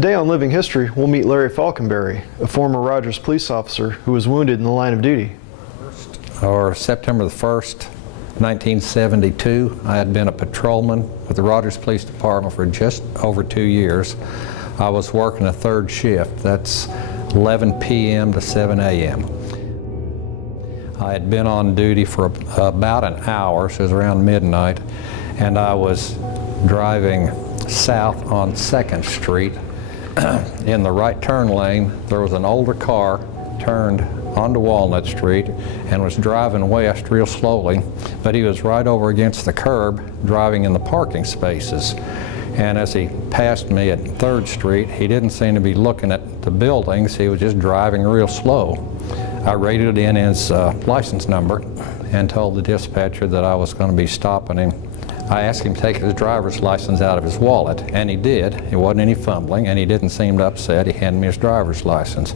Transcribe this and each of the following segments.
Today on Living History, we'll meet Larry Faulkenbury, a former Rogers police officer who was wounded in the line of duty. Or September the 1st, 1972, I had been a patrolman with the Rogers Police Department for just over 2 years. I was working a third shift. That's 11 p.m. to 7 a.m. I had been on duty for about an hour, so it was around midnight, and I was driving south on 2nd Street. In the right turn lane, there was an older car turned onto Walnut Street and was driving west real slowly, but he was right over against the curb driving in the parking spaces. And as he passed me at 3rd Street, he didn't seem to be looking at the buildings, he was just driving real slow. I rated in his license number and told the dispatcher that I was going to be stopping him. I asked him to take his driver's license out of his wallet, and he did. It wasn't any fumbling, and he didn't seem upset. He handed me his driver's license.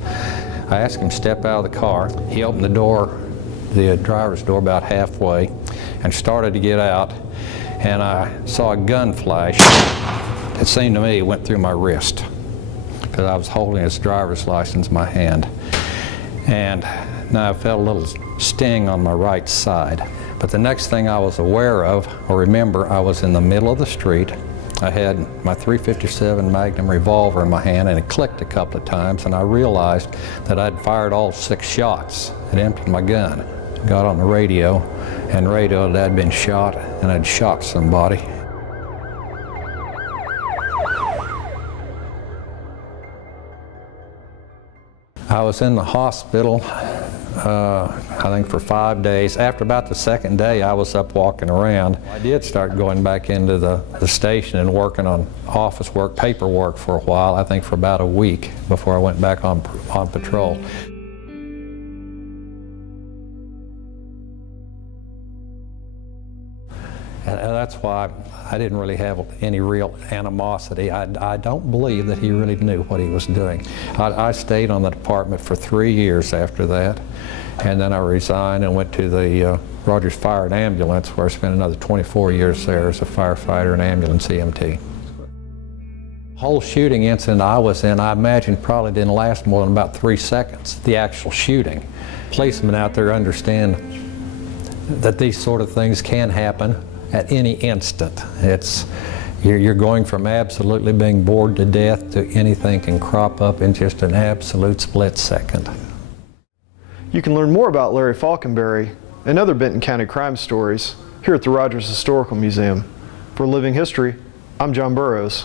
I asked him to step out of the car. He opened the door, the driver's door, about halfway, and started to get out, and I saw a gun flash. It seemed to me it went through my wrist, because I was holding his driver's license in my hand. And now I felt a little sting on my right side. But the next thing I was aware of, or remember, I was in the middle of the street. I had my .357 Magnum revolver in my hand, and it clicked a couple of times, and I realized that I'd fired all 6 shots. I'd emptied my gun. Got on the radio, and radioed that I'd been shot, and I'd shot somebody. I was in the hospital, I think for 5 days. After about the 2nd day, I was up walking around. I did start going back into the station and working on office work, paperwork for a while, I think for about a week before I went back on patrol. And that's why I didn't really have any real animosity. I don't believe that he really knew what he was doing. I stayed on the department for 3 years after that, and then I resigned and went to the Rogers Fire and Ambulance, where I spent another 24 years there as a firefighter and ambulance EMT. The whole shooting incident I was in, I imagine, probably didn't last more than about 3 seconds, the actual shooting. Policemen out there understand that these sort of things can happen at any instant. You're going from absolutely being bored to death to anything can crop up in just an absolute split second. You can learn more about Larry Faulkenbury and other Benton County crime stories here at the Rogers Historical Museum. For Living History, I'm John Burroughs.